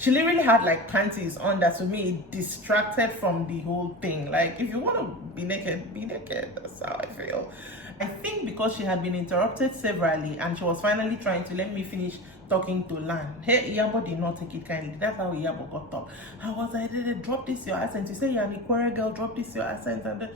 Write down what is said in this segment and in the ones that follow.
she literally had like panties on that to me it distracted from the whole thing. Like, if you want to be naked, that's how I feel. I think because she had been interrupted severally and she was finally trying to let me finish talking to Lan. Hey, Iyabo did not take it kindly. That's how Iyabo got up. I was like, drop this your accent. You say you're an Ikwere girl, drop this your accent. And then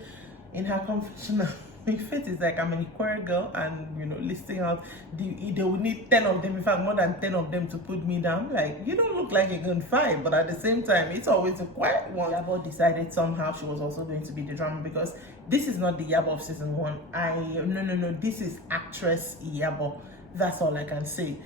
in her confessional, my face is like, I'm an Ikwere girl, and listing out they would need 10 of them, in fact more than 10 of them, to put me down. Like, you don't look like a gun fight, but at the same time it's always a quiet one. Iyabo decided somehow she was also going to be the drama, because this is not the Iyabo of season 1. No, this is actress Iyabo. That's all I can say.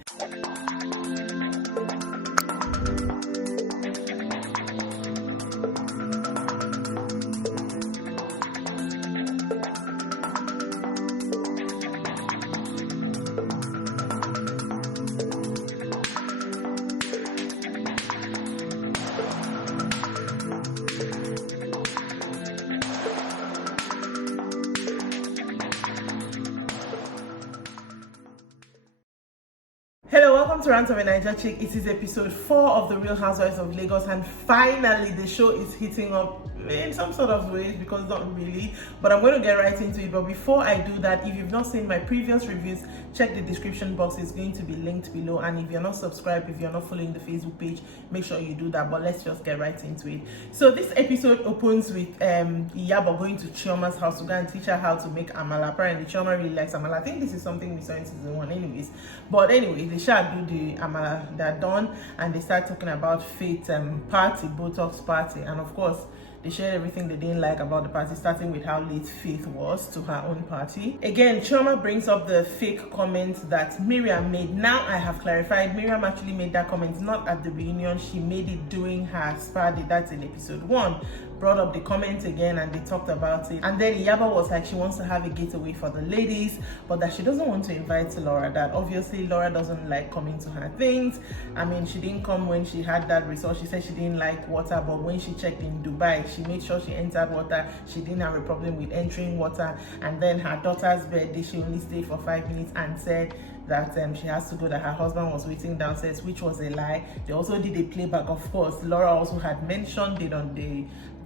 Hello, welcome to Rant of a Naija Chick. It is episode 4 of the Real Housewives of Lagos, and finally the show is hitting up in some sort of ways, because not really, but I'm going to get right into it. But before I do that, if you've not seen my previous reviews, check the description box. It's going to be linked below, and if you're not subscribed, if you're not following the Facebook page, make sure you do that. But let's just get right into it. So this episode opens with Iyabo going to Chioma's house to go and teach her how to make amala. Apparently Chioma really likes amala. I think this is something we saw in season 1 anyways, but anyway, they shall do the amala. They're done, and they start talking about Faith party, Botox party, and of course they shared everything they didn't like about the party, starting with how late Faith was to her own party. Again, Chioma brings up the fake comment that Miriam made. Now I have clarified, Miriam actually made that comment not at the reunion, she made it during her spa day. That's in episode 1. Brought up the comment again and they talked about it. And then Iyabo was like, she wants to have a getaway for the ladies, but that she doesn't want to invite Laura. That obviously Laura doesn't like coming to her things. I mean, she didn't come when she had that resort. She said she didn't like water, but when she checked in Dubai, she made sure she entered water. She didn't have a problem with entering water. And then her daughter's birthday, she only stayed for 5 minutes and said that she has to go, that her husband was waiting downstairs, which was a lie. They also did a playback, of course. Laura also had mentioned it on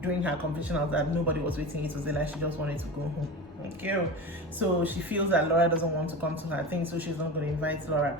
during her confessional that nobody was waiting. It was a lie. She just wanted to go home. Thank you. So she feels that Laura doesn't want to come to her thing, so she's not going to invite Laura.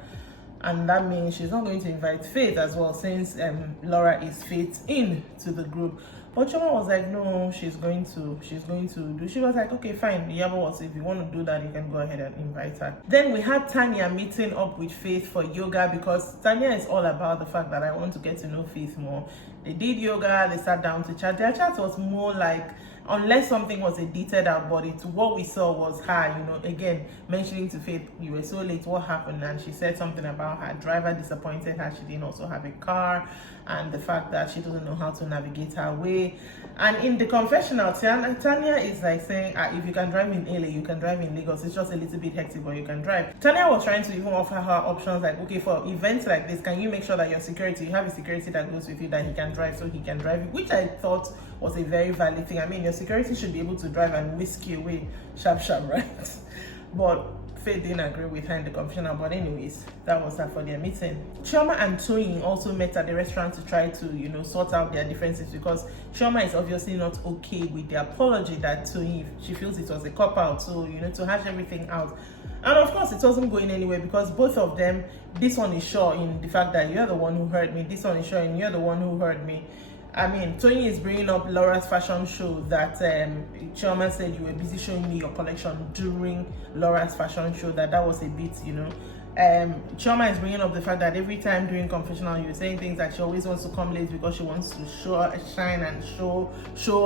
And that means she's not going to invite Faith as well, since Laura is Faith in to the group. But Chioma was like, no, she's going to do. She was like, okay, fine. Iyabo was, if you want to do that, you can go ahead and invite her. Then we had Tanya meeting up with Faith for yoga, because Tanya is all about the fact that I want to get to know Faith more. They did yoga, they sat down to chat. Their chat was more like, unless something was edited out, but what we saw was her, again, mentioning to Faith, you were so late, what happened? And she said something about her driver disappointed her, she didn't also have a car, and the fact that she doesn't know how to navigate her way. And in the confessional, Tanya is like saying, if you can drive in LA, you can drive in Lagos. It's just a little bit hectic, but you can drive. Tanya was trying to even offer her options, like, okay, for events like this, can you make sure that you have a security that goes with you, that he can drive, so he can drive you, which I thought was a very valid thing. I mean, your security should be able to drive and whisk you away sharp, right? But Faith didn't agree with her in the confessional. But anyways, that was that for their meeting. Chioma and Toyin also met at the restaurant to try to, sort out their differences, because Chioma is obviously not okay with the apology that Toyin, she feels it was a cop-out. So, to hash everything out. And of course, it wasn't going anywhere, because both of them, this one is sure in the fact that you're the one who hurt me. This one is sure in you're the one who hurt me. I mean, Toyin is bringing up Laura's fashion show, that Chioma said you were busy showing me your collection during Laura's fashion show, that was a bit, Chioma is bringing up the fact that every time during confessional you're saying things like she always wants to come late because she wants to shine and show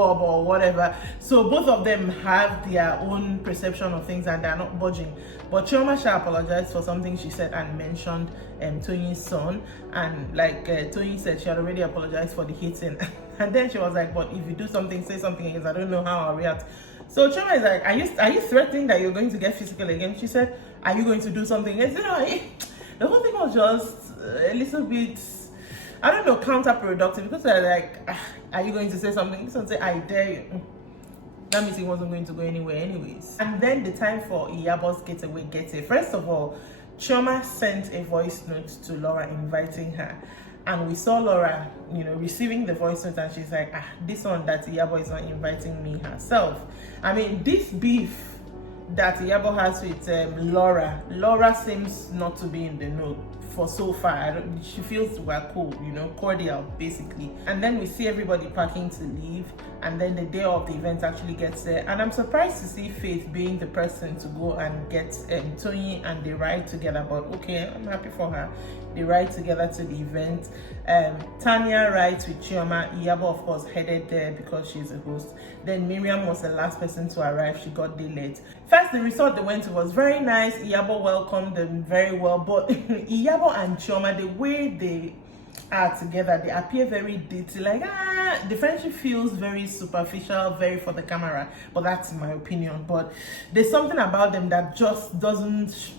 up or whatever. So both of them have their own perception of things and they're not budging. But Chioma shall apologize for something she said and mentioned Toyin's son, and like Toyin said, she had already apologized for the hitting. And then she was like, but if you do something, say something again, I don't know how I'll react. So Chioma is like, are you threatening that you're going to get physical again? She said, are you going to do something else? The whole thing was just a little bit, I don't know, counterproductive, because they're like, are you going to say something? This one say, I dare you. That means he wasn't going to go anywhere anyways. And then the time for Iyabo's getaway. First of all, Chioma sent a voice note to Laura inviting her. and we saw Laura, receiving the voice note, and she's like, this one that Iyabo is not inviting me herself. I mean, this beef that Iyabo has with Laura seems not to be in the know for so far. She feels we're cool, cordial basically. And then we see everybody packing to leave, and then the day of the event actually gets there, and I'm surprised to see Faith being the person to go and get Tony, and they ride together. But okay, I'm happy for her. They ride together to the event. Tanya rides with Chioma. Iyabo, of course, headed there because she's a host. Then Miriam was the last person to arrive. She got there late. First, the resort they went to was very nice. Iyabo welcomed them very well. But Iyabo and Chioma, the way they are together, they appear very dirty. Like, the friendship feels very superficial, very for the camera. But that's my opinion. But there's something about them that just doesn't...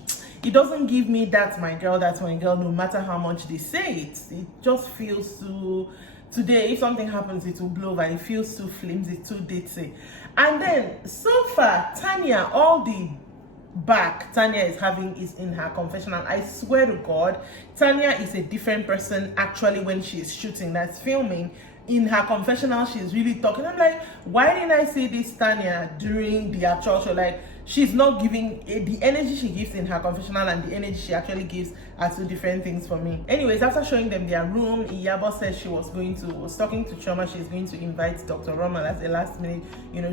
It doesn't give me that's my girl, no matter how much they say it. It just feels too... Today, if something happens, it will blow over. It feels too flimsy, too ditzy. And then, so far, Tanya, all the back Tanya is having is in her confessional. I swear to God, Tanya is a different person actually when she's shooting, that's filming. In her confessional, she's really talking. I'm like, why didn't I see this Tanya during the actual show? Like, she's not giving the energy she gives in her confessional and the energy she actually gives are two different things for me. Anyways, after showing them their room, Iyabo said she was talking to Chioma. She's going to invite Dr. Romal as a last minute,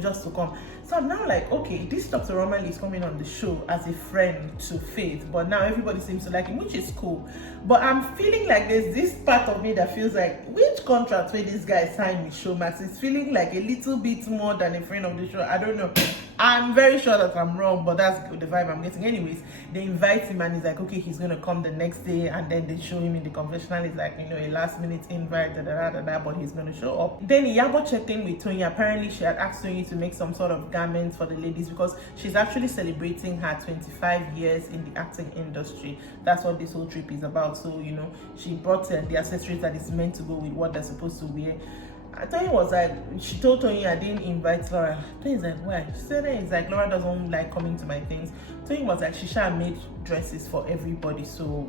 just to come. So I'm now like, okay, this Dr. Romal is coming on the show as a friend to Faith, but now everybody seems to like him, which is cool. But I'm feeling like there's this part of me that feels like, which contract where this guy signed with Showmax is feeling like a little bit more than a friend of the show. I don't know. I'm very sure that I'm wrong, but that's the vibe I'm getting. Anyways, they invite him and he's like, okay, he's gonna come the next day, and then they show him in the confessional. It's like, a last minute invite, but he's gonna show up. Then Iyabo checked in with Tony. Apparently, she had asked Tony to make some sort of garments for the ladies because she's actually celebrating her 25 years in the acting industry. That's what this whole trip is about. So, she brought the accessories that is meant to go with what they're supposed to wear. Tony was like, she told Tony, I didn't invite Laura. Tony's like, why? She said it's like, Laura doesn't like coming to my things. Tony was like, she should have made dresses for everybody, so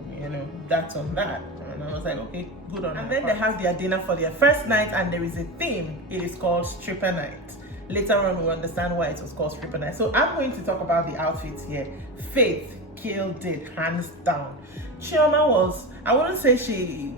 that's on that. And I was like, okay, good on her. And then they have their dinner for their first night, and there is a theme. It is called stripper night. Later on, we'll understand why it was called stripper night. So I'm going to talk about the outfits here. Faith killed it, hands down. Chioma was, I wouldn't say she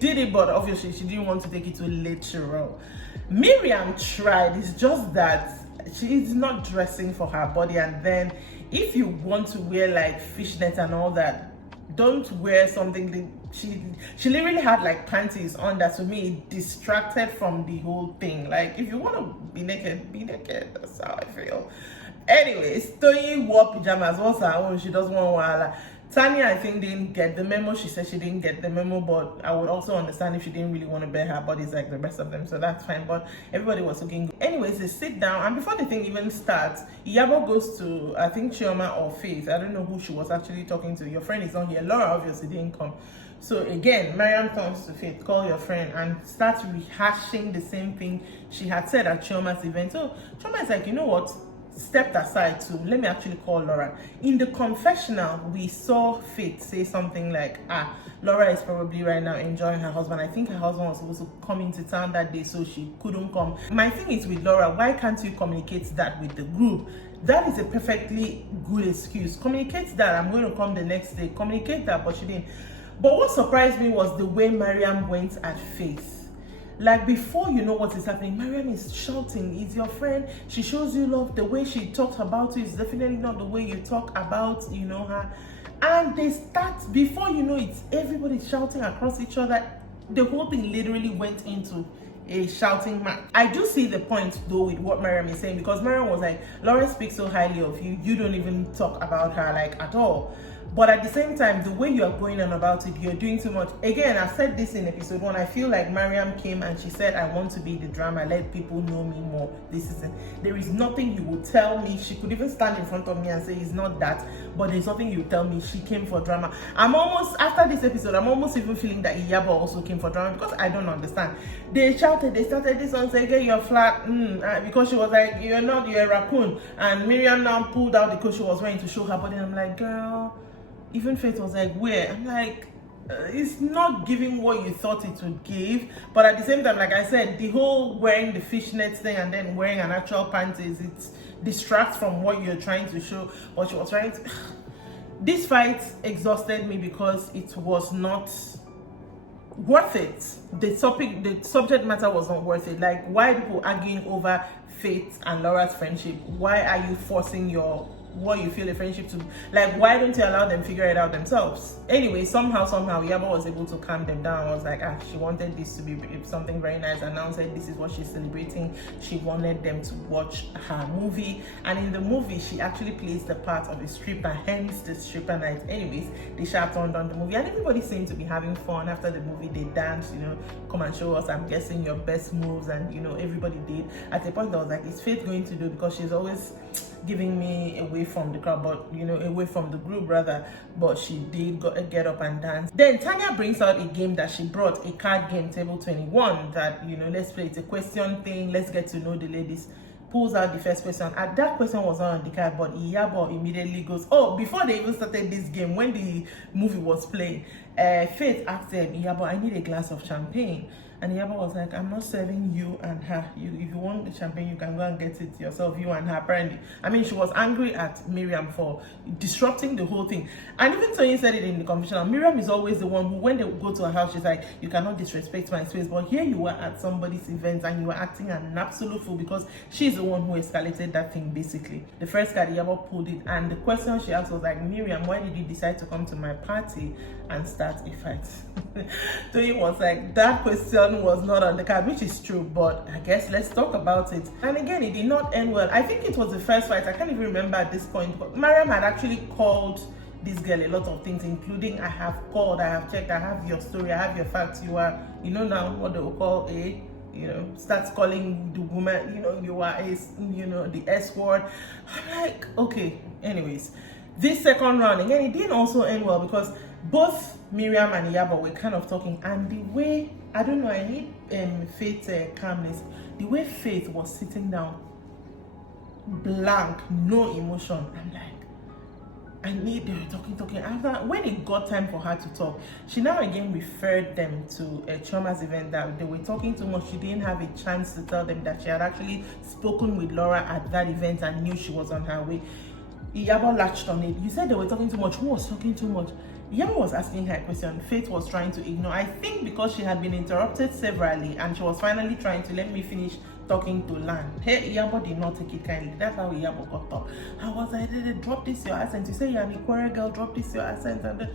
did it, but obviously she didn't want to take it too literal. Miriam tried. It's just that she's not dressing for her body. And then if you want to wear like fishnets and all that, don't wear something that she literally had like panties on that to me it distracted from the whole thing. Like, if you want to be naked, that's how I feel. Anyways, Tony wore pajamas. What's her own? She doesn't want wahala. Tanya, I think, didn't get the memo. She said she didn't get the memo, but I would also understand if she didn't really want to bare her bodies like the rest of them, so that's fine. But everybody was looking good. Anyways, they sit down, and before the thing even starts, Iyabo goes to, I think, Chioma or Faith. I don't know who she was actually talking to. Your friend is not here. Laura obviously didn't come. So again, Mariam comes to Faith, call your friend, and starts rehashing the same thing she had said at Chioma's event. So Chioma is like, you know what? Stepped aside to let me actually call Laura. In the confessional, we saw Faith say something like, Laura is probably right now enjoying her husband. I think her husband was supposed to come into town that day, so she couldn't come. My thing is with Laura, why can't you communicate that with the group? That is a perfectly good excuse. Communicate that I'm going to come the next day. Communicate that, but she didn't. But what surprised me was the way Mariam went at Faith. Like, before you know what is happening, Mariam is shouting, it's your friend, she shows you love. The way she talked about you is definitely not the way you talk about, her. And they start, before you know it, everybody shouting across each other. The whole thing literally went into a shouting match. I do see the point though with what Mariam is saying, because Mariam was like, Laura speaks so highly of you, you don't even talk about her like at all. But at the same time, the way you are going on about it, you're doing too much. Again, I've said this in episode 1. I feel like Mariam came and she said, I want to be the drama. Let people know me more this season. There is nothing you will tell me. She could even stand in front of me and say, it's not that. But there's nothing you tell me. She came for drama. After this episode, I'm almost even feeling that Iyabo also came for drama, because I don't understand. They shouted, they started this one, say, get your flat. Because she was like, you're a raccoon. And Miriam now pulled out the clothes she was wearing to show her body. And I'm like, girl. Even Faith was like, where? I'm like, it's not giving what you thought it would give. But at the same time, like I said, the whole wearing the fishnets thing and then wearing an actual panties, it distracts from what you're trying to show, what you were trying to. This fight exhausted me because it was not worth it. The subject matter was not worth it. Like, why are people arguing over Faith and Laura's friendship? Why are you forcing what you feel a friendship to? Like, why don't you allow them figure it out themselves? Anyway, somehow Yaba was able to calm them down. I was like, she wanted this to be something very nice, and now said this is what she's celebrating. She wanted them to watch her movie, and in the movie she actually plays the part of a stripper, hence the stripper night. Anyways, they shot on the movie, and everybody seemed to be having fun. After the movie, they danced, come and show us, I'm guessing, your best moves, and everybody did. At a point I was like, is Faith going to do, because she's always giving me away from the crowd, but away from the group rather, but she did get up and dance. Then Tanya brings out a game that she brought, a card game, table 21, that let's play. It's a question thing, let's get to know the ladies. Pulls out the first question, and that question was not on the card, but Iyabo immediately goes, before they even started this game, when the movie was playing, Faith asked him, Iyabo, I need a glass of champagne. And Iyabo was like, I'm not serving you and her. If you want the champagne, you can go and get it yourself, you and her, apparently. I mean, she was angry at Miriam for disrupting the whole thing. And even Tony said it in the confessional, Miriam is always the one who, when they go to her house, she's like, you cannot disrespect my space. But here you were at somebody's event and you were acting an absolute fool, because she's the one who escalated that thing, basically. The first card, Iyabo pulled it, and the question she asked was like, Miriam, why did you decide to come to my party and start a fight? Tony was like, that question was not on the card, which is true, but I guess let's talk about it. And again, it did not end well. I think it was the first fight, I can't even remember at this point, but Mariam had actually called this girl a lot of things, including I have called, I have checked, I have your story, I have your facts, you are, now what they will call a, starts calling the woman, you are a, the S word. I'm like, okay. Anyways, this second round, again, it didn't also end well, because both Miriam and Iyabo were kind of talking, and the way, I don't know, I need Faith's calmness. The way Faith was sitting down, blank, no emotion. I'm like, they were talking. After, when it got time for her to talk, she now again referred them to Chioma's event, that they were talking too much. She didn't have a chance to tell them that she had actually spoken with Laura at that event and knew she was on her way. Iyabo latched on it. You said they were talking too much. Who was talking too much? Iyabo was asking her a question. Faith was trying to ignore. I think because she had been interrupted severally, and she was finally trying to let me finish talking to land. Hey, Iyabo did not take it kindly. That's how Iyabo got up. I was like, drop this your accent. You say you're an Ikwere girl, drop this your accent. And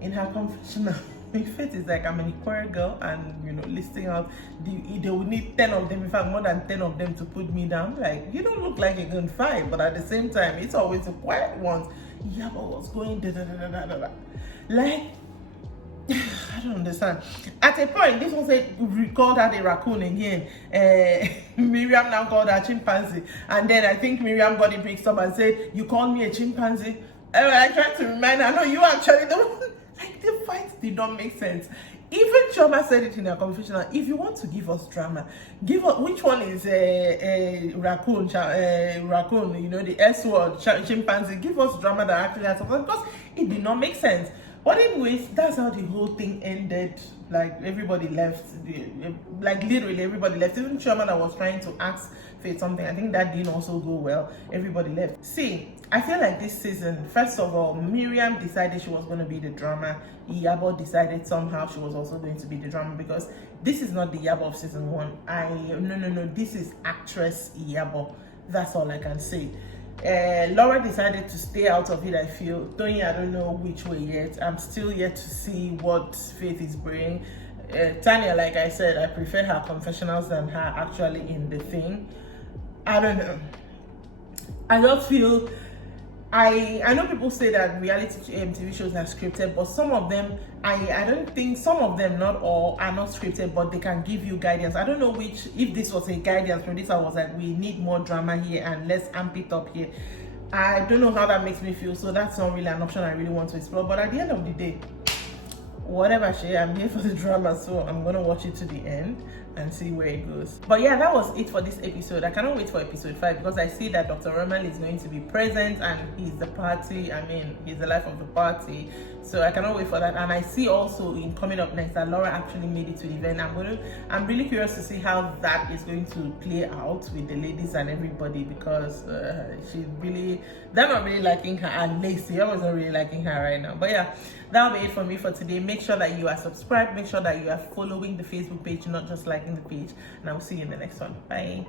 in her confessional, Faith is like, I'm an Ikwere girl, and listing out they would need 10 of them, in fact more than 10 of them, to put me down. Like, you don't look like a good fight, but at the same time, it's always the quiet ones. Iyabo was going like, I don't understand. At a point, this one said, we called her the raccoon again. Miriam now called her chimpanzee, and then I think Miriam got it mixed up and said, you called me a chimpanzee. I tried to remind her, no, you actually the one. Like, the fight did not make sense. Even Chioma said it in her confessional, if you want to give us drama, give us, which one is a raccoon, the S word, chimpanzee, give us drama that actually has something, because it did not make sense. But anyways, that's how the whole thing ended. Like, everybody left, like literally everybody left. Even Chioma that was trying to ask Faith something, I think that didn't also go well. Everybody left. See, I feel like this season, first of all, Miriam decided she was going to be the drama. Iyabo decided somehow she was also going to be the drama, because this is not the Iyabo of season 1. No, this is actress Iyabo. That's all I can say. Laura decided to stay out of it, I feel. Tony, I don't know which way yet. I'm still yet to see what Faith is bringing. Tanya, like I said, I prefer her confessionals than her actually in the thing. I don't know. I don't feel... I know people say that reality TV shows are scripted, but some of them, I don't think, some of them, not all, are not scripted, but they can give you guidance. I don't know which, if this was a guidance producer was like, we need more drama here and let's amp it up here. I don't know how that makes me feel, so that's not really an option I really want to explore. But at the end of the day, whatever, I'm here for the drama, so I'm gonna watch it to the end and see where it goes. But yeah, that was it for this episode. I cannot wait for episode 5, because I see that Dr. Roman is going to be present and he's the party. I mean, he's the life of the party. So I cannot wait for that. And I see also in coming up next that Laura actually made it to the event. I'm really curious to see how that is going to play out with the ladies and everybody, because they're not really liking her, and Lacey, I wasn't really liking her right now. But yeah, that'll be it for me for today. Make sure that you are subscribed, make sure that you are following the Facebook page, not just liking the page, and I will see you in the next one. Bye.